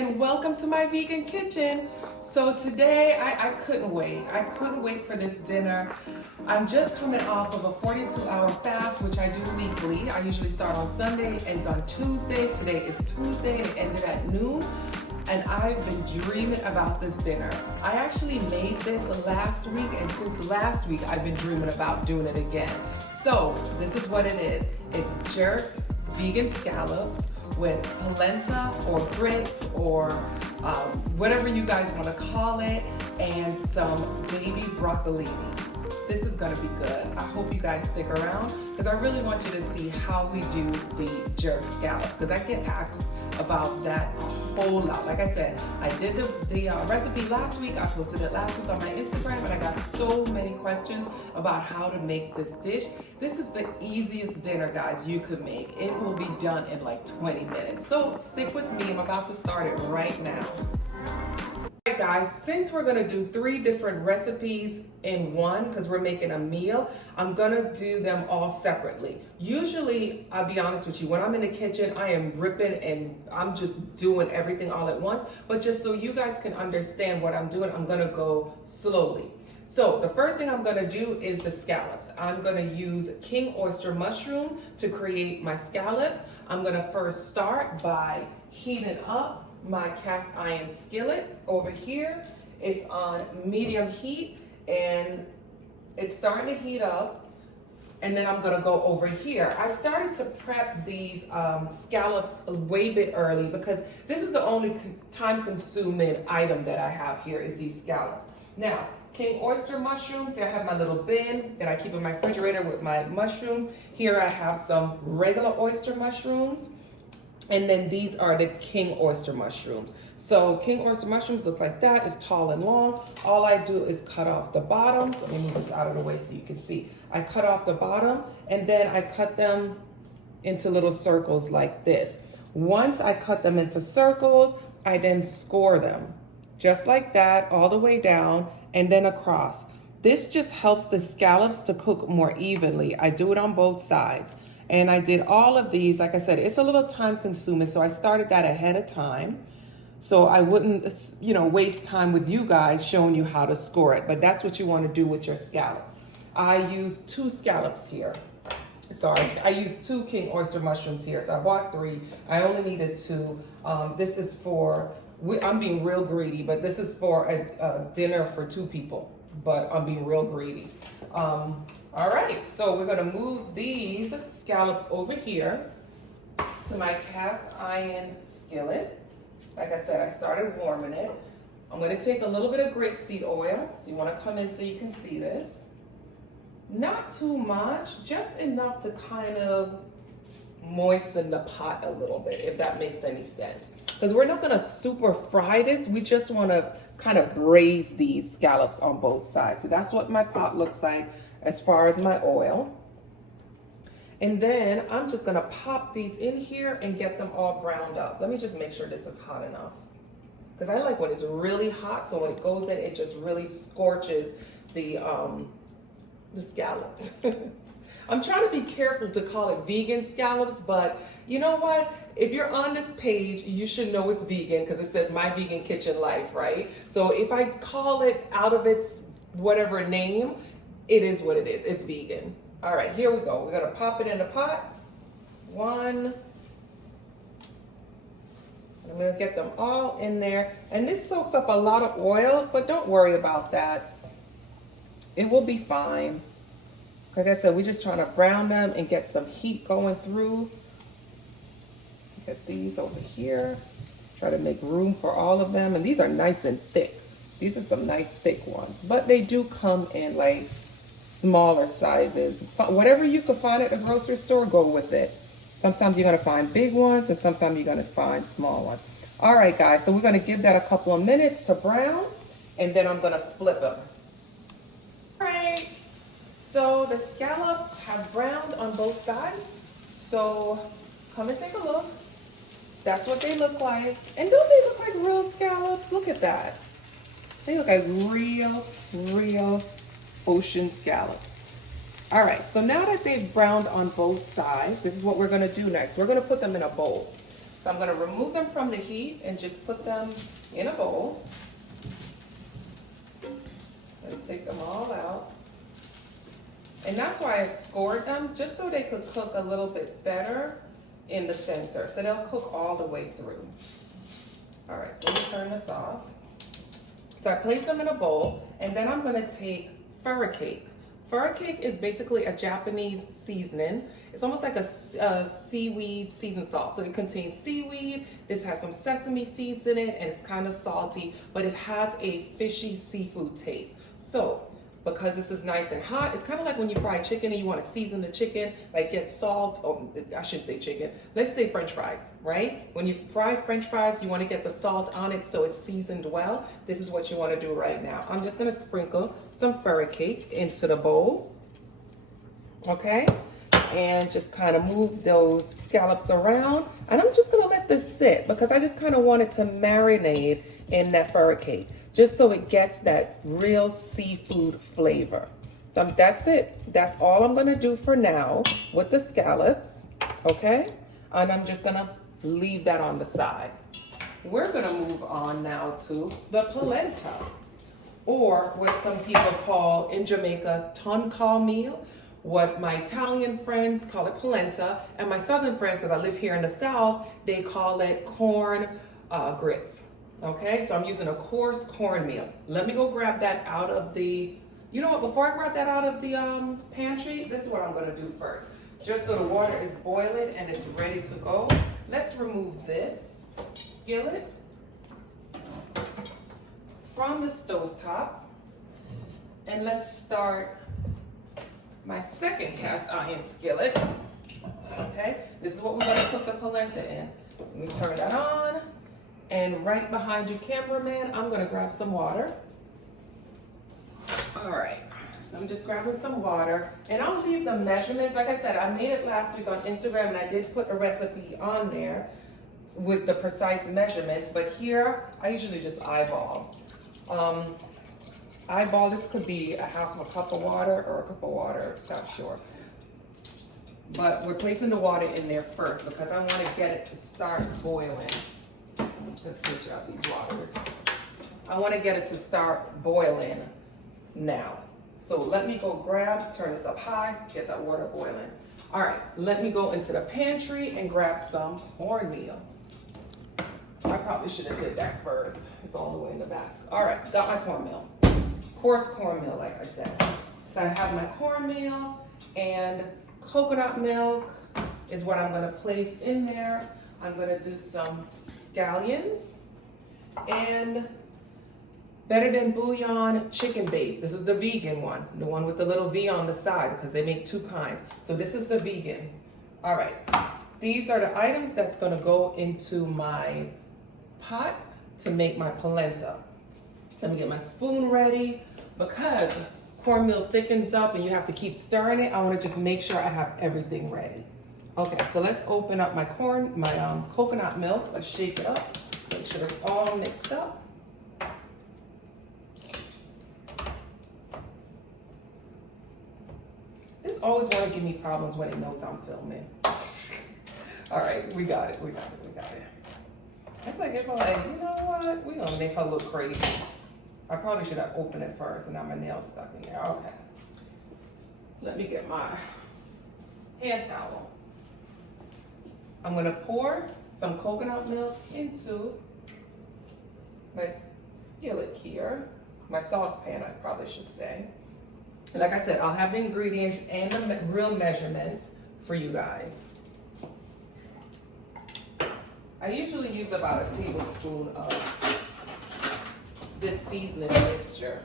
and welcome to my vegan kitchen. So today I couldn't wait. I couldn't wait for this dinner. I'm just coming off of a 42-hour fast, which I do weekly. I usually start on Sunday, ends on Tuesday. Today is Tuesday, it ended at noon. And I've been dreaming about this dinner. I actually made this last week, and since last week, I've been dreaming about doing it again. So this is what it is. It's jerk vegan scallops with polenta or grits or whatever you guys want to call it, and some baby broccolini. This is gonna be good. I hope you guys stick around because I really want you to see how we do the jerk scallops, because I get asked about that a whole lot. Like I said, I did the recipe last week. I posted it last week on my Instagram, and I got so many questions about how to make this dish. This is the easiest dinner, guys, you could make. It will be done in like 20 minutes. So stick with me. I'm about to start it right now. Alright guys, since we're gonna do 3 different recipes in one, because we're making a meal, I'm gonna do them all separately. Usually, I'll be honest with you, when I'm in the kitchen, I am ripping and I'm just doing everything all at once. But just so you guys can understand what I'm doing, I'm gonna go slowly. So the first thing I'm gonna do is the scallops. I'm gonna use king oyster mushroom to create my scallops. I'm gonna first start by heating up my cast iron skillet over here. It's on medium heat and it's starting to heat up, and then I'm gonna go over here. I started to prep these scallops way bit early because this is the only time consuming item that I have here is these scallops. Now, king oyster mushrooms, here I have my little bin that I keep in my refrigerator with my mushrooms. Here I have some regular oyster mushrooms. And then these are the king oyster mushrooms. So king oyster mushrooms look like that. It's tall and long. All I do is cut off the bottoms. Let me move this out of the way so you can see. I cut off the bottom and then I cut them into little circles like this. Once I cut them into circles, I then score them just like that all the way down and then across. This just helps the scallops to cook more evenly. I do it on both sides. And I did all of these, like I said, it's a little time consuming, so I started that ahead of time. So I wouldn't, waste time with you guys showing you how to score it, but that's what you want to do with your scallops. I used 2 scallops here. Sorry, I used 2 king oyster mushrooms here, so I bought 3. I only needed 2. This is for, I'm being real greedy, but this is for a dinner for 2 people, but I'm being real greedy. All right, so we're gonna move these scallops over here to my cast iron skillet. Like I said, I started warming it. I'm gonna take a little bit of grapeseed oil. So you wanna come in so you can see this. Not too much, just enough to kind of moisten the pot a little bit, if that makes any sense. Because we're not gonna super fry this, we just wanna kind of braise these scallops on both sides. So that's what my pot looks like as far as my oil. And then I'm just gonna pop these in here and get them all browned up. Let me just make sure this is hot enough. Because I like when it's really hot, so when it goes in, it just really scorches the scallops. I'm trying to be careful to call it vegan scallops, but you know what? If you're on this page, you should know it's vegan because it says My Vegan Kitchen Life, right? So if I call it out of its whatever name, it is what it is. It's vegan. All right, here we go. We're gonna pop it in the pot. 1. I'm gonna get them all in there. And this soaks up a lot of oil, but don't worry about that. It will be fine. Like I said, we're just trying to brown them and get some heat going through. Get these over here. Try to make room for all of them. And these are nice and thick. These are some nice thick ones, but they do come in like smaller sizes. Whatever you can find at the grocery store, go with it. Sometimes you're gonna find big ones and sometimes you're gonna find small ones. All right, guys, so we're gonna give that a couple of minutes to brown and then I'm gonna flip them. All right, so the scallops have browned on both sides. So come and take a look. That's what they look like. And don't they look like real scallops? Look at that. They look like real ocean scallops. All right, so now that they've browned on both sides, this is what we're gonna do next. We're gonna put them in a bowl. So I'm gonna remove them from the heat and just put them in a bowl. Let's take them all out. And that's why I scored them, just so they could cook a little bit better in the center. So they'll cook all the way through. All right, so let me turn this off. So I place them in a bowl, and then I'm gonna take Furikake. Furikake is basically a Japanese seasoning. It's almost like a seaweed seasoned salt. So it contains seaweed, this has some sesame seeds in it, and it's kind of salty, but it has a fishy seafood taste. So, because this is nice and hot, it's kind of like when you fry chicken and you want to season the chicken, like get salt, oh, I shouldn't say chicken, let's say French fries, right? When you fry French fries, you want to get the salt on it so it's seasoned well. This is what you want to do right now. I'm just going to sprinkle some Furikake into the bowl, okay? And just kind of move those scallops around. And I'm just going to let this sit because I just kind of want it to marinate in that Furikake, just so it gets that real seafood flavor. So that's it. That's all I'm gonna do for now with the scallops, okay? And I'm just gonna leave that on the side. We're gonna move on now to the polenta, or what some people call in Jamaica, cornmeal. What my Italian friends call it polenta, and my Southern friends, because I live here in the South, they call it corn grits. Okay, so I'm using a coarse cornmeal. Let me go grab that out of the, you know what, before I grab that out of the pantry, this is what I'm gonna do first. Just so the water is boiling and it's ready to go, let's remove this skillet from the stovetop, and let's start my second cast iron skillet. Okay, this is what we're gonna cook the polenta in. So let me turn that on. And right behind you, cameraman, I'm gonna grab some water. All right, so I'm just grabbing some water. And I'll leave the measurements. Like I said, I made it last week on Instagram and I did put a recipe on there with the precise measurements, but here, I usually just eyeball. Eyeball, this could be a half of a cup of water or a cup of water, not sure. But we're placing the water in there first because I wanna get it to start boiling. Let's switch out these waters. I want to get it to start boiling now. So let me go turn this up high to get that water boiling. All right, let me go into the pantry and grab some cornmeal. I probably should have did that first. It's all the way in the back. All right, got my cornmeal. Coarse cornmeal, like I said. So I have my cornmeal, and coconut milk is what I'm gonna place in there. I'm gonna do some scallions and Better Than Bouillon chicken base. This is the vegan one, the one with the little V on the side, because they make two kinds. So this is the vegan. All right, these are the items that's gonna go into my pot to make my polenta. Let me get my spoon ready, because cornmeal thickens up and you have to keep stirring it. I wanna just make sure I have everything ready. Okay, so let's open up my coconut milk. Let's shake it up, make sure it's all mixed up. This always want to give me problems when it knows I'm filming. All right, we got it. It's like, if I'm like, you know what? We're gonna make her look crazy. I probably should have opened it first, and now my nail's stuck in there. Okay. Let me get my hand towel. I'm gonna pour some coconut milk into my skillet here, my saucepan, I probably should say. And like I said, I'll have the ingredients and the real measurements for you guys. I usually use about a tablespoon of this seasoning mixture.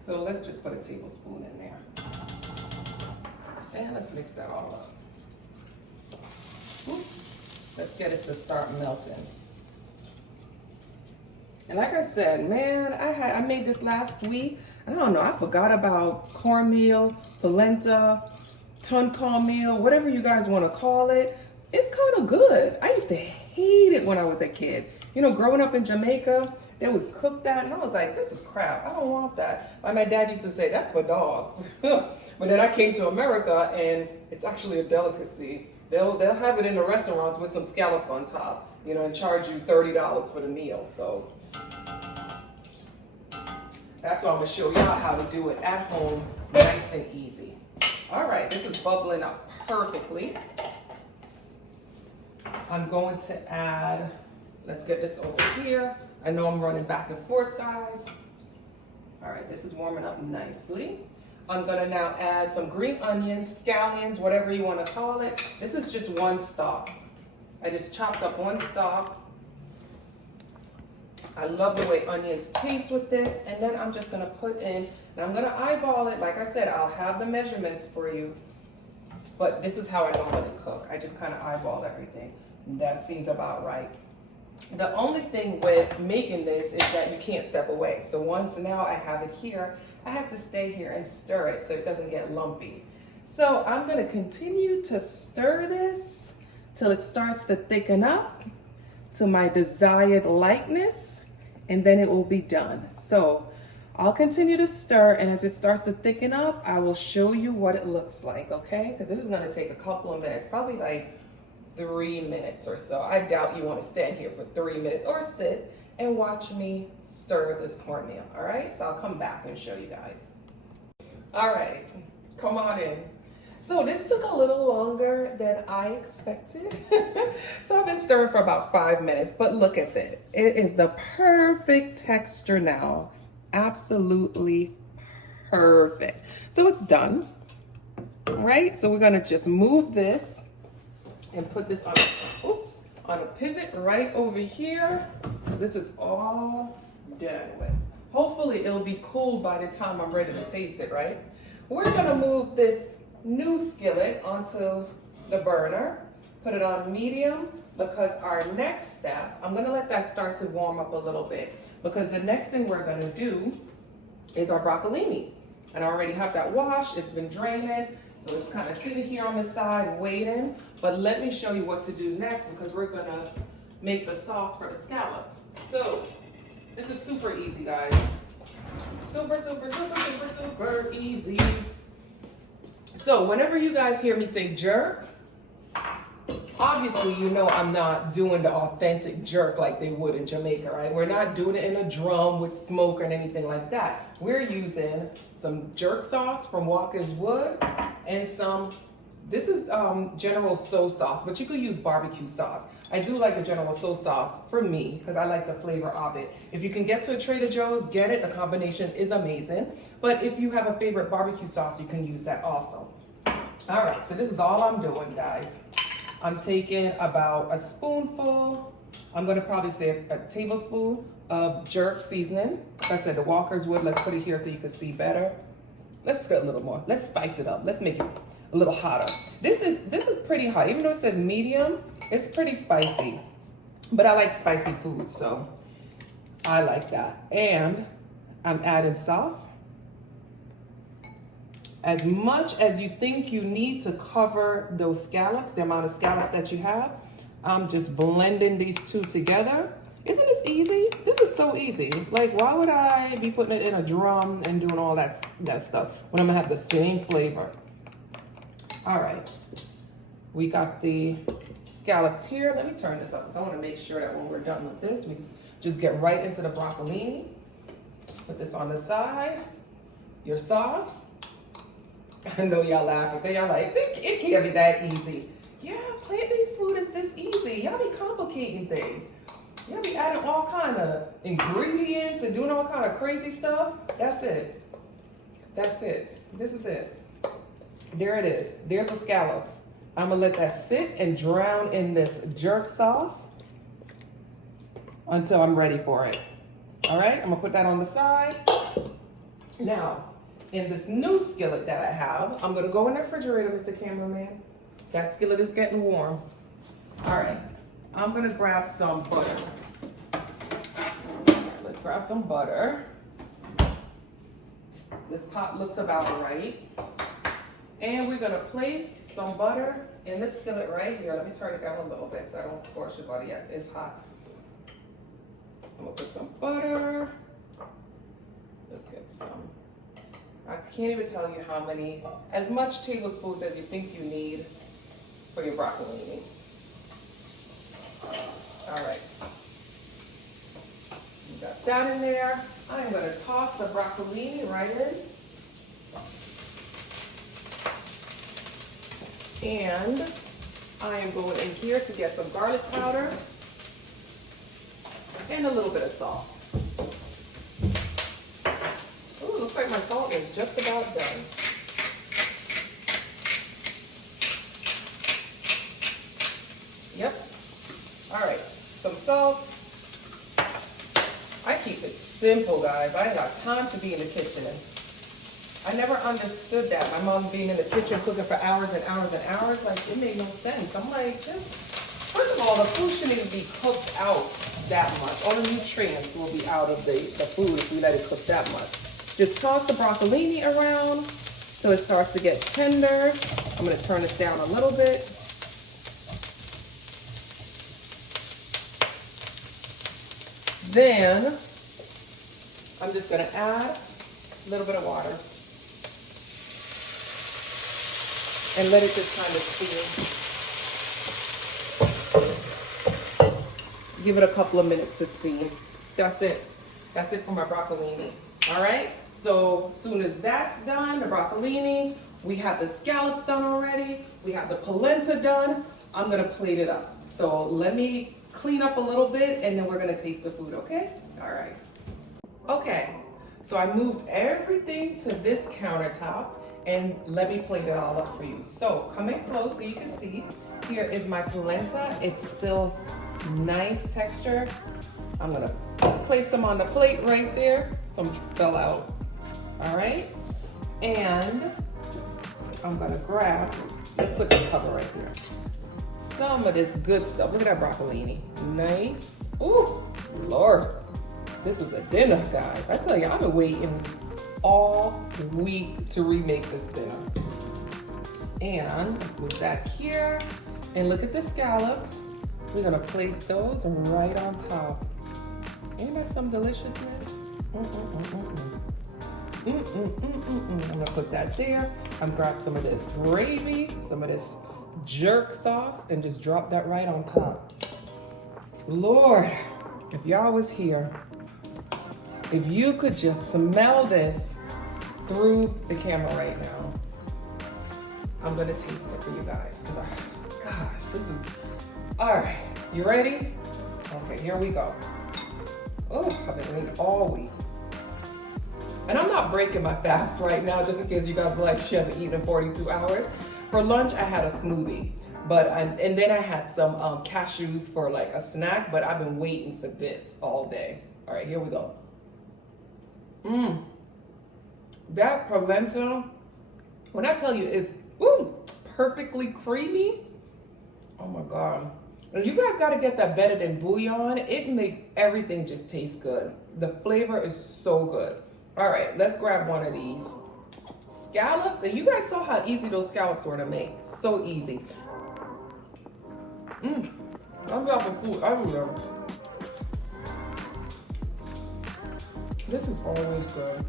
So let's just put a tablespoon in there. And let's mix that all up. Oops. Let's get it to start melting. And like I said, man, I made this last week. I don't know, I forgot about cornmeal, polenta, cornmeal, whatever you guys want to call it. It's kind of good. I used to hate it when I was a kid. You know, growing up in Jamaica, they would cook that, and I was like, this is crap. I don't want that. Like my dad used to say, that's for dogs. But then I came to America, and it's actually a delicacy. They'll have it in the restaurants with some scallops on top, you know, and charge you $30 for the meal. So that's why I'm gonna show y'all how to do it at home, nice and easy. All right, this is bubbling up perfectly. I'm going to add, let's get this over here. I know I'm running back and forth, guys. All right, this is warming up nicely. I'm gonna now add some green onions, scallions, whatever you wanna call it. This is just one stalk. I just chopped up one stalk. I love the way onions taste with this. And then I'm just gonna put in, and I'm gonna eyeball it. Like I said, I'll have the measurements for you, but this is how I normally cook. I just kind of eyeball everything. That seems about right. The only thing with making this is that you can't step away. So once now I have it here, I have to stay here and stir it so it doesn't get lumpy. So I'm gonna continue to stir this till it starts to thicken up to my desired likeness, and then it will be done. So I'll continue to stir, and as it starts to thicken up, I will show you what it looks like, okay? Because this is gonna take a couple of minutes, probably like 3 minutes or so. I doubt you want to stand here for 3 minutes or sit and watch me stir this cornmeal, all right? So I'll come back and show you guys. All right, come on in. So this took a little longer than I expected. So I've been stirring for about 5 minutes, but look at it. It is the perfect texture now. Absolutely perfect. So it's done, all right? So we're gonna just move this and put this on, on a pivot right over here. This is all done with. Hopefully it'll be cool by the time I'm ready to taste it, right? We're gonna move this new skillet onto the burner, put it on medium, because our next step, I'm gonna let that start to warm up a little bit, because the next thing we're gonna do is our broccolini. And I already have that washed, it's been draining, so it's kind of sitting here on the side waiting. But let me show you what to do next, because we're gonna make the sauce for the scallops. So this is super easy, guys. Super, super, super, super, super easy. So whenever you guys hear me say jerk, obviously you know I'm not doing the authentic jerk like they would in Jamaica, right? We're not doing it in a drum with smoke or anything like that. We're using some jerk sauce from walkerswood and some, this is General Tso sauce, but you could use barbecue sauce. I do like the General Tso sauce for me because I like the flavor of it. If you can get to a Trader Joe's, get it. The combination is amazing. But if you have a favorite barbecue sauce, you can use that also. All right, so this is all I'm doing, guys. I'm taking about a spoonful, I'm gonna probably say a tablespoon of jerk seasoning. Like I said, the walkerswood, let's put it here so you can see better. Let's put it a little more. Let's spice it up. Let's make it a little hotter. This is pretty hot. Even though it says medium, it's pretty spicy. But I like spicy food, so I like that. And I'm adding sauce. As much as you think you need to cover those scallops, the amount of scallops that you have, I'm just blending these two together. Isn't this easy? This is so easy. Like, why would I be putting it in a drum and doing all that stuff when I'm gonna have the same flavor? All right, we got the scallops here. Let me turn this up because I wanna make sure that when we're done with this, we just get right into the broccolini. Put this on the side. Your sauce. I know y'all laughing, because y'all like, it can't be that easy. Yeah, plant-based food is this easy. Y'all be complicating things. Y'all be adding all kind of ingredients and doing all kind of crazy stuff. That's it. That's it. This is it. There it is. There's the scallops. I'm gonna let that sit and drown in this jerk sauce until I'm ready for it. All right, I'm gonna put that on the side. Now, in this new skillet that I have, I'm gonna go in the refrigerator, Mr. Cameraman. That skillet is getting warm. All right, I'm gonna grab some butter. Let's grab some butter. This pot looks about right. And we're gonna place some butter in this skillet right here. Let me turn it down a little bit so I don't scorch the butter yet. It's hot. I'm gonna put some butter. Let's get some. I can't even tell you how many, as much tablespoons as you think you need. for your broccolini. All right. You got that in there. I'm going to toss the broccolini right in. And I am going in here to get some garlic powder and a little bit of salt. Ooh, looks like my salt is just about done. Yep. All right, some salt. I keep it simple, guys. I ain't got time to be in the kitchen. I never understood that. My mom being in the kitchen cooking for hours and hours and hours, like it made no sense. I'm like, first of all, the food shouldn't even be cooked out that much. All the nutrients will be out of the food if we let it cook that much. Just toss the broccolini around till it starts to get tender. I'm gonna turn this down a little bit. Then I'm just gonna add a little bit of water and let it just kind of steam. Give it a couple of minutes to steam. That's it. That's it for my broccolini. All right, so as soon as that's done, the broccolini, we have the scallops done already, we have the polenta done. I'm gonna plate it up. So let me clean up a little bit and then we're gonna taste the food, okay? All right. Okay, so I moved everything to this countertop and let me plate it all up for you. So come in close so you can see. Here is my polenta. It's still nice texture. I'm gonna place them on the plate right there. Some fell out, all right? And I'm gonna grab, let's put this cover right here. Some of this good stuff. Look at that broccolini. Nice. Ooh, Lord. This is a dinner, guys. I tell you, I've been waiting all week to remake this dinner. And let's move that here. And look at the scallops. We're gonna place those right on top. Ain't that some deliciousness? I'm gonna put that there. I'm gonna grab some of this gravy, some of this jerk sauce, and just drop that right on top. Lord, if y'all was here, if you could just smell this through the camera right now, I'm gonna taste it for you guys. Gosh, this is, all right, you ready? Okay, here we go. Oh, I've been waiting all week. And I'm not breaking my fast right now, just in case you guys are like, she hasn't eaten in 42 hours. For lunch, I had a smoothie, and then I had some cashews for like a snack, but I've been waiting for this all day. All right, here we go. That polenta, when I tell you it's perfectly creamy, oh my God. And you guys gotta get that bedded in bouillon. It makes everything just taste good. The flavor is so good. All right, let's grab one of these scallops. And you guys saw how easy those scallops were to make. So easy. I'm dropping food everywhere. This is always good.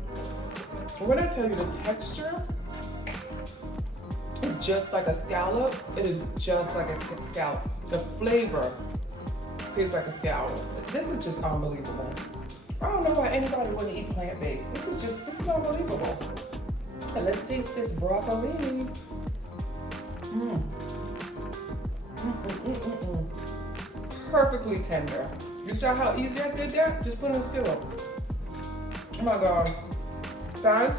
And when I tell you the texture is just like a scallop, it is just like a scallop. The flavor tastes like a scallop. This is just unbelievable. I don't know why anybody wouldn't eat plant-based. This is unbelievable. And let's taste this broccolini. Perfectly tender. You saw how easy I did that? Just put in a skillet. Oh my God. Guys,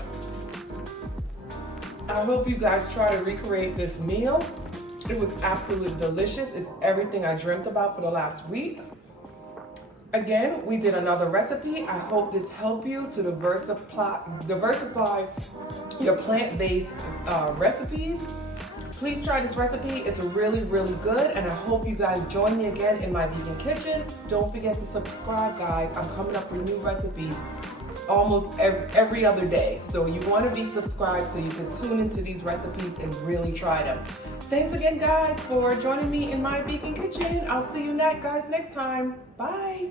I hope you guys try to recreate this meal. It was absolutely delicious. It's everything I dreamt about for the last week. Again, we did another recipe. I hope this helped you to diversify your plant-based recipes. Please try this recipe. It's really, really good. And I hope you guys join me again in my vegan kitchen. Don't forget to subscribe, guys. I'm coming up with new recipes almost every other day. So you want to be subscribed so you can tune into these recipes and really try them. Thanks again, guys, for joining me in my vegan kitchen. I'll see you guys next time. Bye.